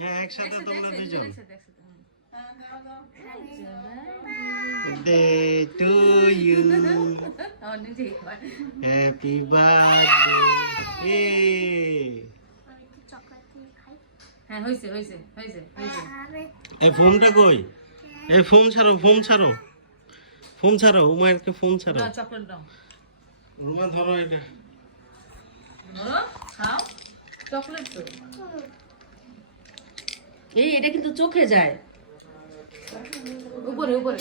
হ্যাঁ একসাথে তোমরা দুজন। একসাথে একসাথে Day to you. নিজেই হয়। Happy birthday. হ্যাঁ হয়েছে হয়েছে হয়েছে হয়েছে। এই ফোনটা কই? এই ফোন ছাড়ো, ফোন ছাড়ো, ফোন ছাড়ো, উমায়েরকে ফোন ছাড়ো। দাও চকলেট দাও। রুমা ধরো এটা। ধরো খাও চকলেট তো। এই এটা কিন্তু চোখে যায়। উপরে উপরে।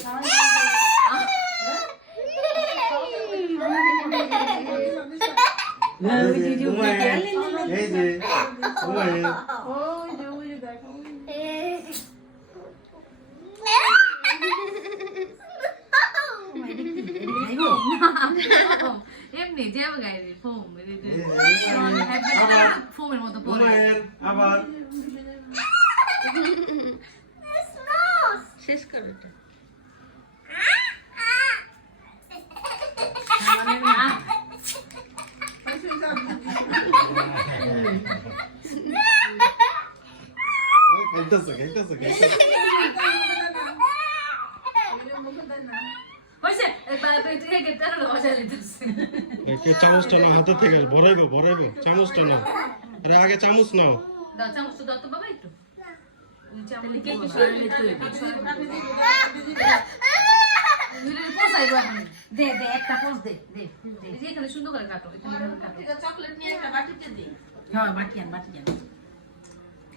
উমায়ের, এই যে উমায়ের। এমনি যাবে গাইরে ফোম ফোমের মতো পড়ে। উমায়ের আবার শেষ করো এটা। খাইতেছে খাইতেছে খাইতেছে। হইছে তুই গেটটা লজা লিখছিস। একে চামচটা নাও হাতে থেকে, ভরাইবো ভরাইবো, চামচটা নাও। আরে আগে চামচ নাও। দাও চামচ তো দাও তো বাবা একটু। চামচ কে কি দে দে একটা পোজ দে দে এই যে এখানে সুন্দর করে কাটো, এখানে কাটো। চকলেট নিয়ে একটা বাটিতে দে। হ্যাঁ বাটি আন বাটি আন।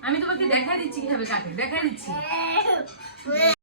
আমি তোমাকে দেখাই দিচ্ছি কিভাবে কাটে, দেখাই দিচ্ছি।